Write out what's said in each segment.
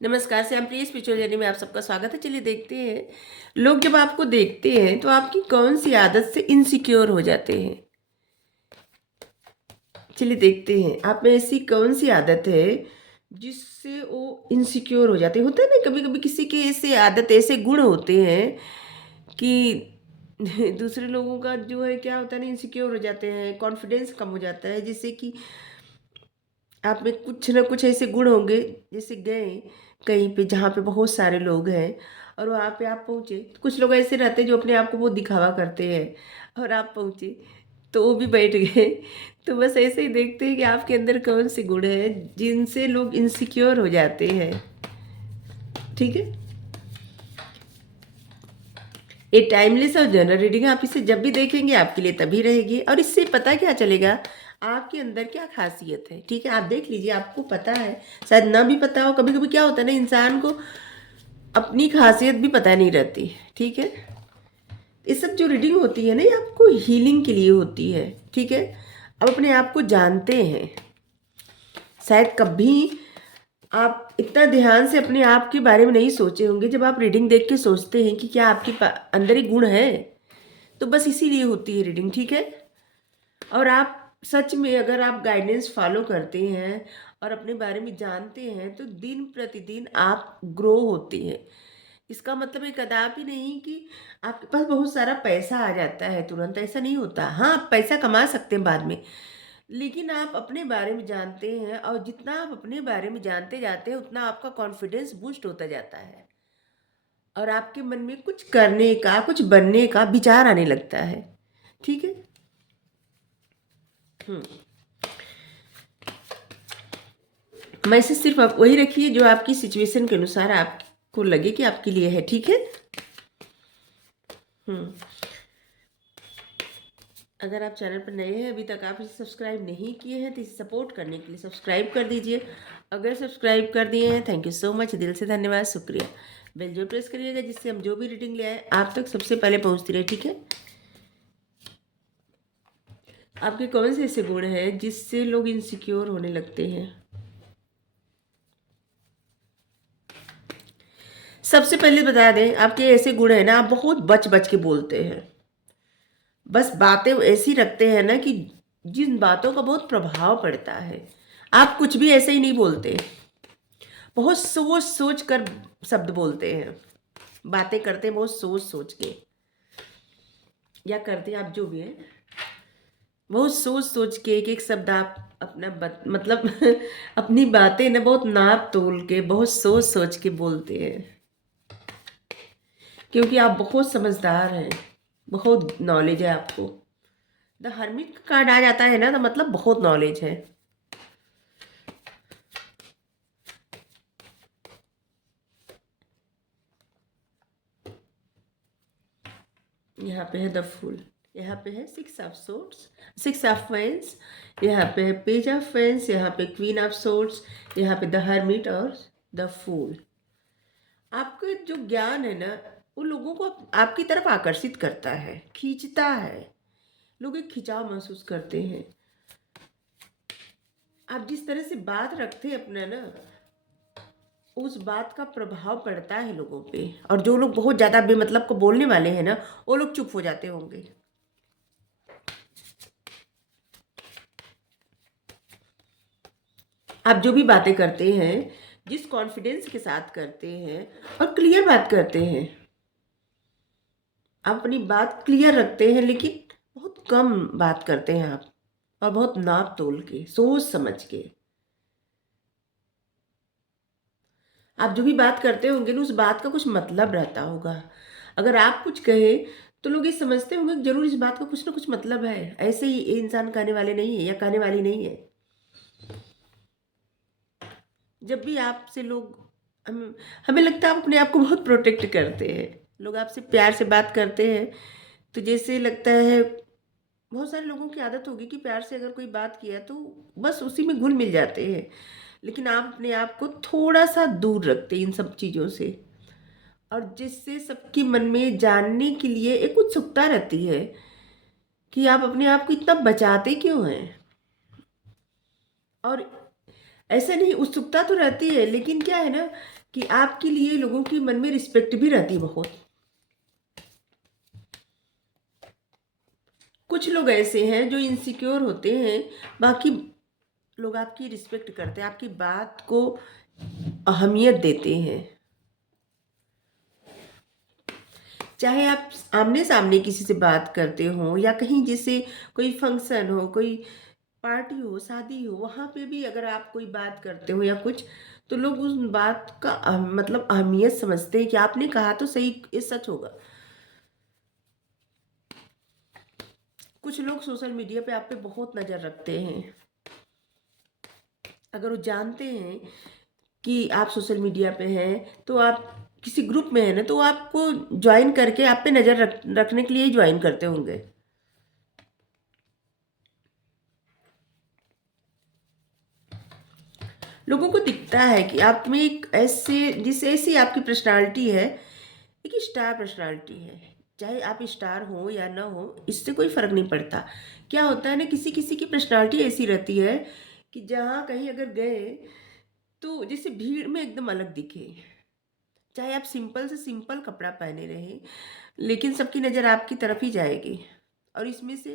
नमस्कार, श्याम प्रिय spiritual journey में आप सबका स्वागत है। चलिए देखते हैं, लोग जब आपको देखते हैं तो आपकी कौन सी आदत से इनसिक्योर हो जाते हैं। चलिए देखते हैं, आप में ऐसी कौन सी आदत है जिससे वो इनसिक्योर हो जाते हैं। होता है ना, कभी कभी किसी के ऐसे आदत, ऐसे गुण होते हैं कि दूसरे लोगों का जो है क्या होता है ना, इनसिक्योर हो जाते हैं, कॉन्फिडेंस कम हो जाता है, जिससे कि आप में कुछ ना कुछ ऐसे गुण होंगे। जैसे गए कहीं पे जहाँ पे बहुत सारे लोग हैं और वहाँ पे आप पहुँचे, तो कुछ लोग ऐसे रहते हैं जो अपने आप को बहुत दिखावा करते हैं, और आप पहुँचे तो वो भी बैठ गए। तो बस ऐसे ही देखते हैं कि आपके अंदर कौन से गुण हैं जिनसे लोग इनसिक्योर हो जाते हैं। ठीक है, ये टाइमलेस और जनरल रीडिंग है। आप इसे जब भी देखेंगे आपके लिए तभी रहेगी, और इससे पता क्या चलेगा आपके अंदर क्या खासियत है। ठीक है, आप देख लीजिए, आपको पता है, शायद ना भी पता हो। कभी कभी क्या होता है ना, इंसान को अपनी खासियत भी पता नहीं रहती। ठीक है, ये सब जो रीडिंग होती है ना, ये आपको हीलिंग के लिए होती है। ठीक है, अब अपने आप को जानते हैं। शायद कभी आप इतना ध्यान से अपने आप के बारे में नहीं सोचे होंगे, जब आप रीडिंग देख के सोचते हैं कि क्या आपके अंदर ही गुण है। तो बस इसीलिए होती है रीडिंग। ठीक है, और आप सच में अगर आप गाइडेंस फॉलो करते हैं और अपने बारे में जानते हैं तो दिन प्रतिदिन आप ग्रो होते हैं। इसका मतलब एक कदापि नहीं कि आपके पास बहुत सारा पैसा आ जाता है तुरंत, ऐसा नहीं होता। हाँ, आप पैसा कमा सकते हैं बाद में, लेकिन आप अपने बारे में जानते हैं, और जितना आप अपने बारे में जानते जाते हैं उतना आपका कॉन्फिडेंस बूस्ट होता जाता है, और आपके मन में कुछ करने का, कुछ बनने का विचार आने लगता है। ठीक है। हम्म मैसेज सिर्फ आप वही रखिए जो आपकी सिचुएशन के अनुसार आपको लगे कि आपके लिए है। ठीक है। हम्म अगर आप चैनल पर नए हैं, अभी तक आप इसे सब्सक्राइब नहीं किए हैं, तो इसे सपोर्ट करने के लिए सब्सक्राइब कर दीजिए। अगर सब्सक्राइब कर दिए हैं, थैंक यू सो मच, दिल से धन्यवाद, शुक्रिया। बेल जो प्रेस करिएगा जिससे हम जो भी रीडिंग ले आए आप तक सबसे पहले पहुंचती रहे। ठीक है, आपके कौन से ऐसे गुण हैं जिससे लोग इनसिक्योर होने लगते हैं। सबसे पहले बता दें, आपके ऐसे गुण हैं ना, आप बहुत बच बच के बोलते हैं। बस बातें ऐसी रखते हैं ना कि जिन बातों का बहुत प्रभाव पड़ता है। आप कुछ भी ऐसे ही नहीं बोलते, बहुत सोच सोच कर शब्द बोलते हैं, बातें करते हैं बहुत सोच सोच के, या करते हैं आप जो भी है, बहुत सोच सोच के एक एक शब्द आप अपना मतलब अपनी बातें ना बहुत नाप तोल के, बहुत सोच सोच के बोलते हैं, क्योंकि आप बहुत समझदार हैं, बहुत नॉलेज है आपको। द हर्मिट कार्ड आ जाता है ना, तो मतलब बहुत नॉलेज है। यहाँ पे है द फूल, यहाँ पे है six of swords, six of wands, यहाँ पे है पेज ऑफ वेंस, यहाँ पे क्वीन ऑफ सोर्ड्स, यहाँ पे द हर्मिट और द फूल। आपका जो ज्ञान है ना, वो लोगों को आपकी तरफ आकर्षित करता है, खींचता है। लोग एक खिंचाव महसूस करते हैं। आप जिस तरह से बात रखते हैं अपना ना, उस बात का प्रभाव पड़ता है लोगों पे। और जो लोग बहुत ज्यादा बेमतलब को बोलने वाले हैं ना, वो लोग चुप हो जाते होंगे। आप जो भी बातें करते हैं, जिस कॉन्फिडेंस के साथ करते हैं और क्लियर बात करते हैं, आप अपनी बात क्लियर रखते हैं, लेकिन बहुत कम बात करते हैं आप, और बहुत नाप तोल के, सोच समझ के। आप जो भी बात करते होंगे ना, उस बात का कुछ मतलब रहता होगा। अगर आप कुछ कहे तो लोग ये समझते होंगे कि जरूर इस बात का कुछ ना कुछ मतलब है, ऐसे ही ये इंसान कहने वाले नहीं है या कहने वाली नहीं है। जब भी आपसे लोग, हमें लगता है आप अपने आप को बहुत प्रोटेक्ट करते हैं। लोग आपसे प्यार से बात करते हैं तो जैसे लगता है, बहुत सारे लोगों की आदत होगी कि प्यार से अगर कोई बात किया तो बस उसी में घुल मिल जाते हैं, लेकिन आप अपने आप को थोड़ा सा दूर रखते हैं इन सब चीज़ों से, और जिससे सबके मन में जानने के लिए एक उत्सुकता रहती है कि आप अपने आप को इतना बचाते क्यों हैं। और ऐसा नहीं, उत्सुकता तो रहती है, लेकिन क्या है ना कि आपके लिए लोगों की मन में रिस्पेक्ट भी रहती है बहुत। कुछ लोग ऐसे हैं जो इनसिक्योर होते हैं, बाकी लोग आपकी रिस्पेक्ट करते हैं, आपकी बात को अहमियत देते हैं। चाहे आप आमने सामने किसी से बात करते हो या कहीं जैसे कोई फंक्शन हो, कोई पार्टी हो, शादी हो, वहाँ पे भी अगर आप कोई बात करते हो या कुछ, तो लोग उस बात का मतलब अहमियत समझते हैं कि आपने कहा तो सही, ये सच होगा। कुछ लोग सोशल मीडिया पे आप पे बहुत नज़र रखते हैं। अगर वो जानते हैं कि आप सोशल मीडिया पे हैं, तो आप किसी ग्रुप में हैं ना, तो वो आपको ज्वाइन करके आप पे नज़र रखने के लिए ही ज्वाइन करते होंगे। लोगों को दिखता है कि आप में एक ऐसे जिस ऐसी आपकी पर्सनालिटी है, एक स्टार पर्सनालिटी है। चाहे आप स्टार हो या ना हो, इससे कोई फ़र्क नहीं पड़ता। क्या होता है ना, किसी किसी की पर्सनालिटी ऐसी रहती है कि जहाँ कहीं अगर गए, तो जैसे भीड़ में एकदम अलग दिखे। चाहे आप सिंपल से सिंपल कपड़ा पहने रहें, लेकिन सबकी नज़र आपकी तरफ ही जाएगी। और इसमें से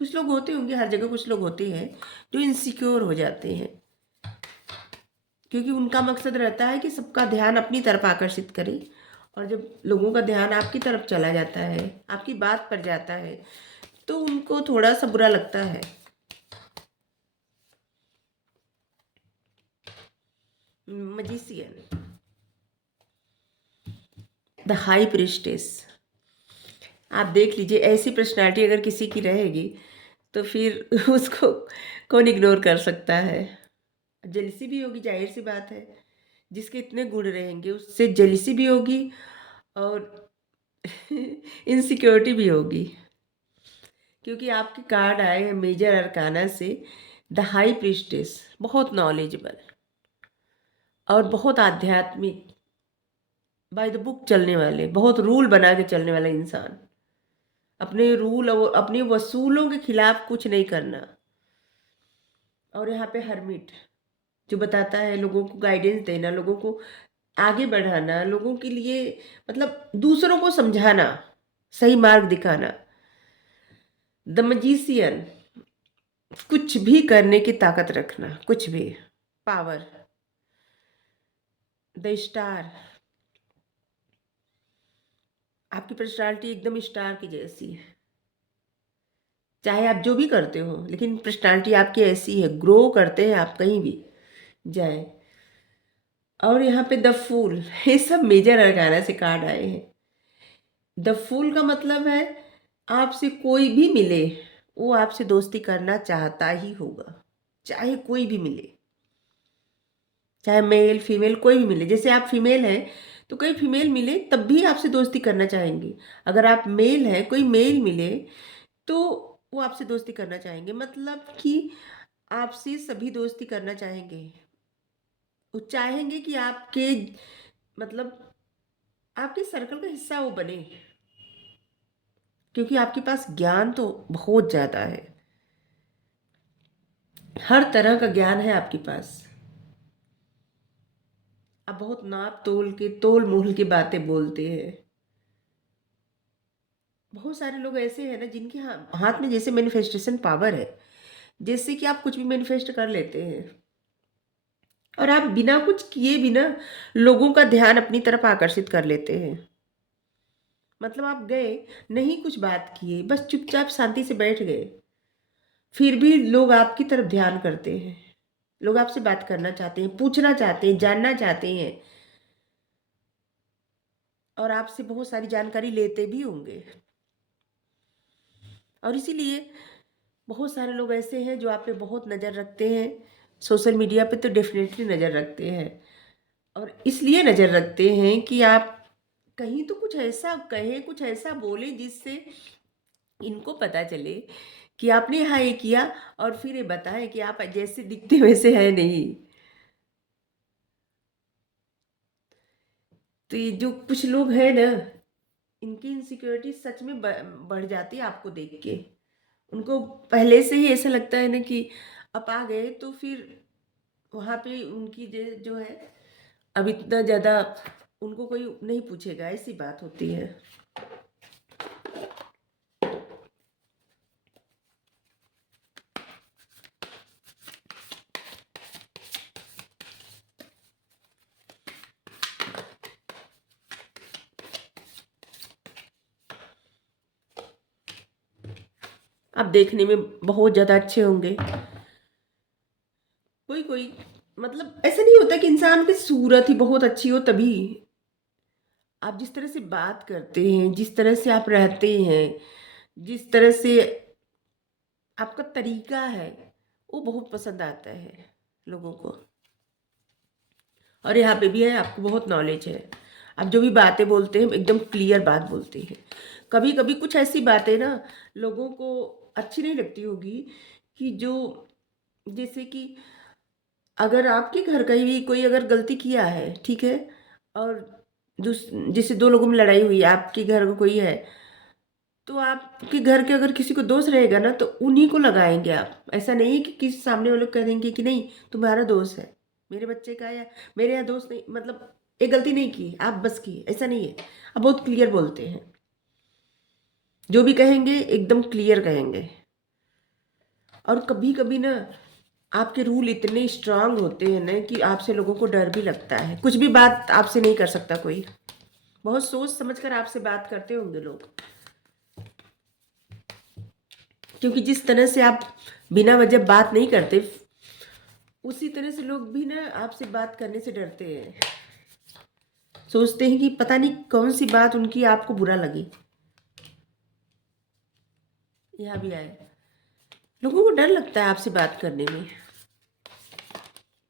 कुछ लोग होते होंगे, हर जगह कुछ लोग होते हैं जो इनसिक्योर हो जाते हैं, क्योंकि उनका मकसद रहता है कि सबका ध्यान अपनी तरफ आकर्षित करें। और जब लोगों का ध्यान आपकी तरफ चला जाता है, आपकी बात पर जाता है, तो उनको थोड़ा सा बुरा लगता है। Magician, the high priestess. आप देख लीजिए, ऐसी पर्सनालिटी अगर किसी की रहेगी, तो फिर उसको कौन इग्नोर कर सकता है। जेलिसी भी होगी, जाहिर सी बात है। जिसके इतने गुण रहेंगे उससे जेलिसी भी होगी, और इनसिक्योरिटी भी होगी। क्योंकि आपके कार्ड आए हैं मेजर अरकाना से, द हाई प्रिस्टेस, बहुत नॉलेजेबल और बहुत आध्यात्मिक, बाय द बुक चलने वाले, बहुत रूल बना के चलने वाला इंसान। अपने रूल और अपने वसूलों के खिलाफ कुछ नहीं करना। और यहाँ पे हर्मिट, जो बताता है लोगों को गाइडेंस देना, लोगों को आगे बढ़ाना, लोगों के लिए मतलब दूसरों को समझाना, सही मार्ग दिखाना। द मजिशियन, कुछ भी करने की ताकत रखना, कुछ भी पावर। द स्टार, आपकी पर्सनालिटी एकदम स्टार की जैसी है। चाहे आप जो भी करते हो, लेकिन पर्सनालिटी आपकी ऐसी है, ग्रो करते हैं आप कहीं भी जाए। और यहाँ पे द फूल, ये सब मेजर अरकाना से कार्ड आए हैं। द फूल का मतलब है आपसे कोई भी मिले, वो आपसे दोस्ती करना चाहता ही होगा, चाहे कोई भी मिले, चाहे मेल फीमेल कोई भी मिले। जैसे आप फीमेल हैं, तो कोई फीमेल मिले तब भी आपसे दोस्ती करना चाहेंगे। अगर आप मेल हैं, कोई मेल मिले, तो वो आपसे दोस्ती करना चाहेंगे। मतलब कि आपसे सभी दोस्ती करना चाहेंगे। वो चाहेंगे कि आपके मतलब आपके सर्कल का हिस्सा वो बने, क्योंकि आपके पास ज्ञान तो बहुत ज़्यादा है। हर तरह का ज्ञान है आपके पास। आप बहुत नाप तोल के, तोल मोल की बातें बोलते हैं। बहुत सारे लोग ऐसे हैं ना जिनके हाथ में जैसे मैनिफेस्टेशन पावर है, जैसे कि आप कुछ भी मैनिफेस्ट कर लेते हैं, और आप बिना कुछ किए बिना लोगों का ध्यान अपनी तरफ आकर्षित कर लेते हैं। मतलब आप गए, नहीं कुछ बात किए, बस चुपचाप शांति से बैठ गए, फिर भी लोग आपकी तरफ ध्यान करते हैं। लोग आपसे बात करना चाहते हैं, पूछना चाहते हैं, जानना चाहते हैं, और आपसे बहुत सारी जानकारी लेते भी होंगे। और इसीलिए बहुत सारे लोग ऐसे हैं जो आप पे बहुत नज़र रखते हैं। सोशल मीडिया पे तो डेफिनेटली नज़र रखते हैं, और इसलिए नज़र रखते हैं कि आप कहीं तो कुछ ऐसा कहें, कुछ ऐसा बोलें जिससे इनको पता चले कि आपने यहाँ ये किया, और फिर ये बताएं कि आप जैसे दिखते वैसे है नहीं। तो ये जो कुछ लोग हैं ना, इनकी इनसिक्योरिटी सच में बढ़ जाती है आपको देख के। उनको पहले से ही ऐसा लगता है ना कि आप आ गए, तो फिर वहाँ पे उनकी जो है अब इतना ज़्यादा उनको कोई नहीं पूछेगा, ऐसी बात होती है। आप देखने में बहुत ज़्यादा अच्छे होंगे, कोई कोई मतलब ऐसा नहीं होता कि इंसान की सूरत ही बहुत अच्छी हो तभी। आप जिस तरह से बात करते हैं, जिस तरह से आप रहते हैं, जिस तरह से आपका तरीका है, वो बहुत पसंद आता है लोगों को। और यहाँ पे भी है, आपको बहुत नॉलेज है। आप जो भी बातें बोलते हैं एकदम क्लियर बात बोलते हैं। कभी कभी कुछ ऐसी बातें ना लोगों को अच्छी नहीं लगती होगी, कि जो जैसे कि अगर आपके घर का ही कोई अगर गलती किया है, ठीक है, और जैसे दो लोगों में लड़ाई हुई है, आपके घर का कोई है, तो आपके घर के अगर किसी को दोष रहेगा ना तो उन्हीं को लगाएंगे आप। ऐसा नहीं है कि किसी सामने वाले को कह देंगे कि नहीं तुम्हारा दोष है, मेरे बच्चे का या मेरे यहाँ दोष नहीं, मतलब एक गलती नहीं की आप बस की, ऐसा नहीं है। आप बहुत क्लियर बोलते हैं, जो भी कहेंगे एकदम क्लियर कहेंगे। और कभी कभी ना आपके रूल इतने स्ट्रांग होते हैं ना कि आपसे लोगों को डर भी लगता है, कुछ भी बात आपसे नहीं कर सकता कोई। बहुत सोच समझ कर आपसे बात करते होंगे लोग, क्योंकि जिस तरह से आप बिना वजह बात नहीं करते, उसी तरह से लोग भी ना आपसे बात करने से डरते हैं। सोचते हैं कि पता नहीं कौन सी बात उनकी आपको बुरा लगी। यहाँ भी आए, लोगों को डर लगता है आपसे बात करने में।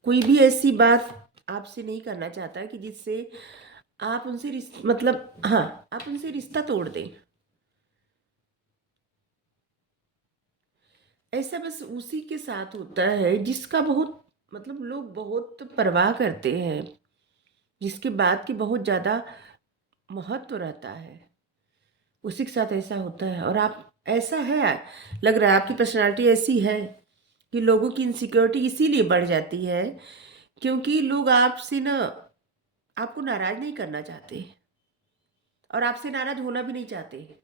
कोई भी ऐसी बात आपसे नहीं करना चाहता कि जिससे आप उनसे मतलब हाँ, आप उनसे रिश्ता तोड़ दें। ऐसा बस उसी के साथ होता है जिसका बहुत मतलब लोग बहुत परवाह करते हैं, जिसके बात की बहुत ज़्यादा महत्व रहता है, उसी के साथ ऐसा होता है। और आप ऐसा है, लग रहा है आपकी पर्सनालिटी ऐसी है कि लोगों की इनसिक्योरिटी इसीलिए बढ़ जाती है क्योंकि लोग आपसे ना आपको नाराज़ नहीं करना चाहते और आपसे नाराज़ होना भी नहीं चाहते,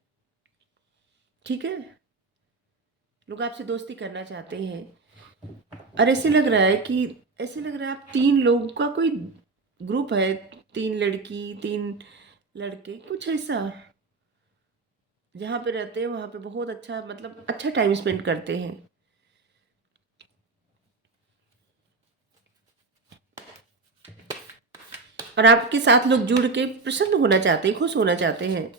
ठीक है। लोग आपसे दोस्ती करना चाहते हैं। और ऐसे लग रहा है आप तीन लोगों का कोई ग्रुप है, तीन लड़की तीन लड़के कुछ ऐसा, जहाँ पे रहते हैं वहाँ पे बहुत अच्छा मतलब अच्छा टाइम स्पेंड करते हैं। और आपके साथ लोग जुड़ के प्रसन्न होना चाहते हैं, खुश होना चाहते हैं।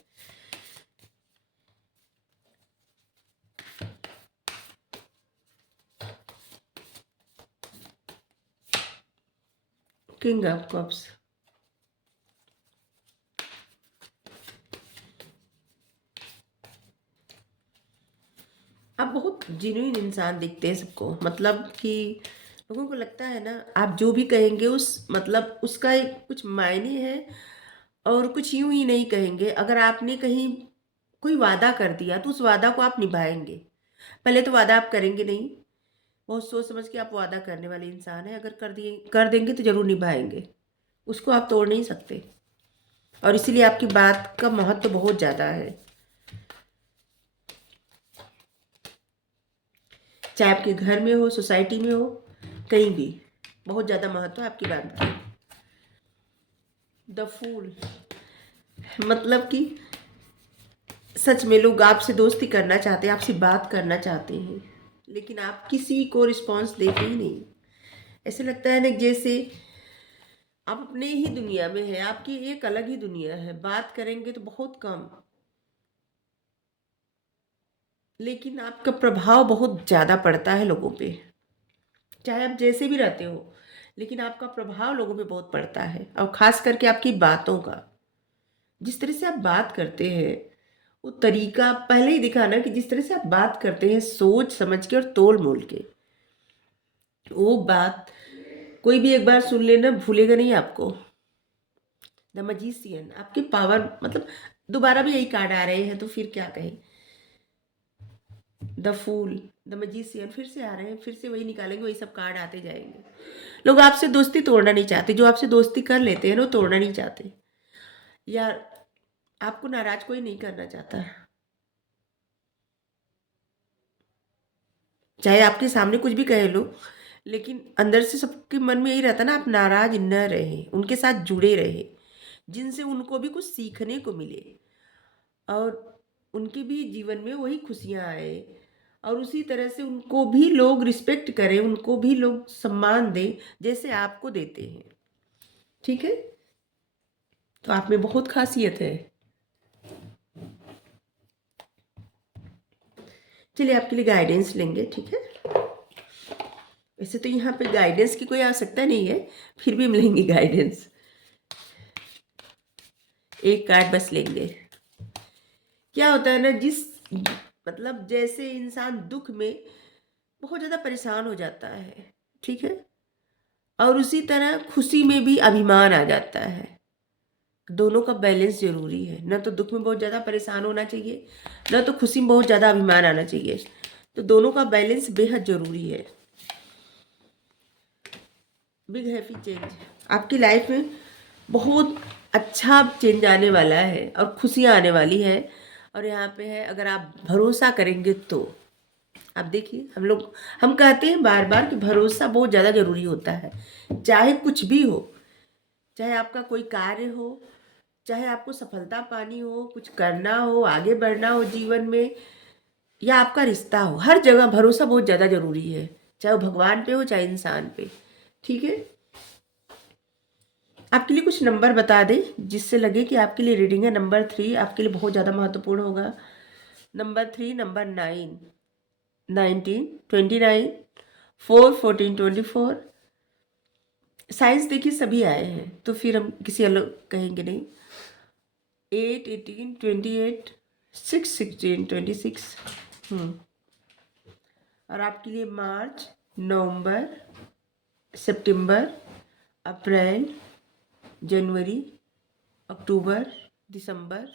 किंग ऑफ कप्स, आप बहुत जेन्युइन इंसान दिखते हैं सबको, मतलब कि लोगों को लगता है ना आप जो भी कहेंगे उस मतलब उसका एक कुछ मायने है, और कुछ यूं ही नहीं कहेंगे। अगर आपने कहीं कोई वादा कर दिया तो उस वादा को आप निभाएंगे। पहले तो वादा आप करेंगे नहीं, बहुत सोच समझ के आप वादा करने वाले इंसान हैं। अगर कर देंगे तो जरूर निभाएंगे, उसको आप तोड़ नहीं सकते। और इसीलिए आपकी बात का महत्व बहुत ज़्यादा है, चाहे आपके घर में हो, सोसाइटी में हो, कहीं भी बहुत ज़्यादा महत्व है आपकी बात का। द फूल मतलब कि सच में लोग आपसे दोस्ती करना चाहते हैं, आपसे बात करना चाहते हैं, लेकिन आप किसी को रिस्पॉन्स देते ही नहीं। ऐसे लगता है ना जैसे आप अपने ही दुनिया में हैं, आपकी एक अलग ही दुनिया है, बात करेंगे तो बहुत कम, लेकिन आपका प्रभाव बहुत ज़्यादा पड़ता है लोगों पे। चाहे आप जैसे भी रहते हो, लेकिन आपका प्रभाव लोगों पे बहुत पड़ता है, और ख़ास करके आपकी बातों का, जिस तरह से आप बात करते हैं, वो तरीका पहले ही दिखा ना कि जिस तरह से आप बात करते हैं सोच समझ के और तोल मोल के, वो बात कोई भी एक बार सुन लेना भूलेगा नहीं आपको। द मजीशियन, आपकी पावर मतलब दोबारा भी यही कार्ड आ रहे हैं तो फिर क्या कहें। द फूल, द मैजिशियन, फिर से आ रहे हैं, फिर से वही निकालेंगे, वही सब कार्ड आते जाएंगे। लोग आपसे दोस्ती तोड़ना नहीं चाहते, जो आपसे दोस्ती कर लेते हैं ना, वो तोड़ना नहीं चाहते। या आपको नाराज कोई नहीं करना चाहता, चाहे आपके सामने कुछ भी कहे लो, लेकिन अंदर से सबके मन में यही रहता ना, आप नाराज न रहे, उनके साथ जुड़े रहे, जिनसे उनको भी कुछ सीखने को मिले और उनके भी जीवन में वही खुशियाँ आए, और उसी तरह से उनको भी लोग रिस्पेक्ट करें, उनको भी लोग सम्मान दें जैसे आपको देते हैं। ठीक है, तो आप में बहुत खासियत है। चलिए आपके लिए गाइडेंस लेंगे, ठीक है। वैसे तो यहाँ पे गाइडेंस की कोई आवश्यकता नहीं है, फिर भी हम लेंगे गाइडेंस। एक कार्ड बस लेंगे। क्या होता है ना, जिस मतलब जैसे इंसान दुख में बहुत ज़्यादा परेशान हो जाता है, ठीक है, और उसी तरह खुशी में भी अभिमान आ जाता है। दोनों का बैलेंस जरूरी है, ना तो दुख में बहुत ज़्यादा परेशान होना चाहिए, ना तो खुशी में बहुत ज़्यादा अभिमान आना चाहिए। तो दोनों का बैलेंस बेहद जरूरी है। बिग हैप्पी चेंज, आपकी लाइफ में बहुत अच्छा चेंज आने वाला है और खुशियाँ आने वाली है। और यहाँ पे है, अगर आप भरोसा करेंगे तो। आप देखिए, हम कहते हैं बार बार कि भरोसा बहुत ज़्यादा ज़रूरी होता है, चाहे कुछ भी हो, चाहे आपका कोई कार्य हो, चाहे आपको सफलता पानी हो, कुछ करना हो, आगे बढ़ना हो जीवन में, या आपका रिश्ता हो, हर जगह भरोसा बहुत ज़्यादा ज़रूरी है, चाहे वो भगवान पे हो चाहे इंसान पे। ठीक है, आपके लिए कुछ नंबर बता दें जिससे लगे कि आपके लिए रीडिंग है। नंबर 3 आपके लिए बहुत ज़्यादा महत्वपूर्ण होगा। Number 3, number 9, 19, 29, 4, 14, 24। साइंस देखिए सभी आए हैं, तो फिर हम किसी अलग कहेंगे नहीं। 8, 18, 28, 6, 16, 26। और आपके लिए मार्च, नवंबर, सितंबर, अप्रैल, जनवरी, अक्टूबर, दिसंबर।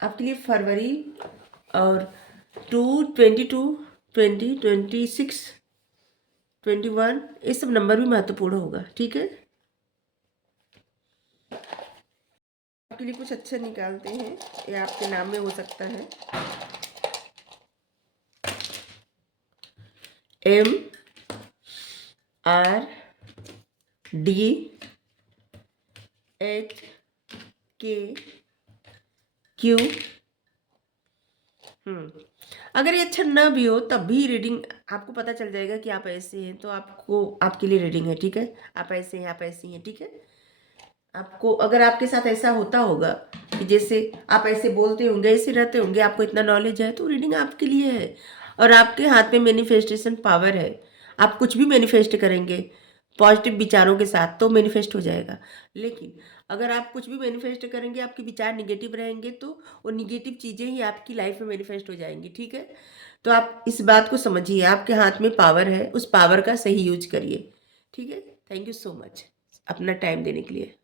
आपके लिए फरवरी और 2, 22, 20, 26, 21, ये सब नंबर भी महत्वपूर्ण होगा। ठीक है, आपके लिए कुछ अच्छा निकालते हैं, ये आपके नाम में हो सकता है। M, R, D, H, K, Q। अगर ये अच्छा ना भी हो तब भी रीडिंग आपको पता चल जाएगा कि आप ऐसे हैं, तो आपको आपके लिए रीडिंग है। ठीक है, आप ऐसे हैं, आप ऐसी हैं। ठीक है, आपको अगर आपके साथ ऐसा होता होगा कि जैसे आप ऐसे बोलते होंगे, ऐसे रहते होंगे, आपको इतना नॉलेज है, तो रीडिंग आपके लिए है। और आपके हाथ में मैनिफेस्टेशन पावर है, आप कुछ भी मैनिफेस्ट करेंगे पॉजिटिव विचारों के साथ तो मैनिफेस्ट हो जाएगा। लेकिन अगर आप कुछ भी मैनिफेस्ट करेंगे, आपके विचार निगेटिव रहेंगे, तो वो निगेटिव चीज़ें ही आपकी लाइफ में मैनिफेस्ट हो जाएंगी। ठीक है, तो आप इस बात को समझिए, आपके हाथ में पावर है, उस पावर का सही यूज करिए। ठीक है, थैंक यू सो मच अपना टाइम देने के लिए।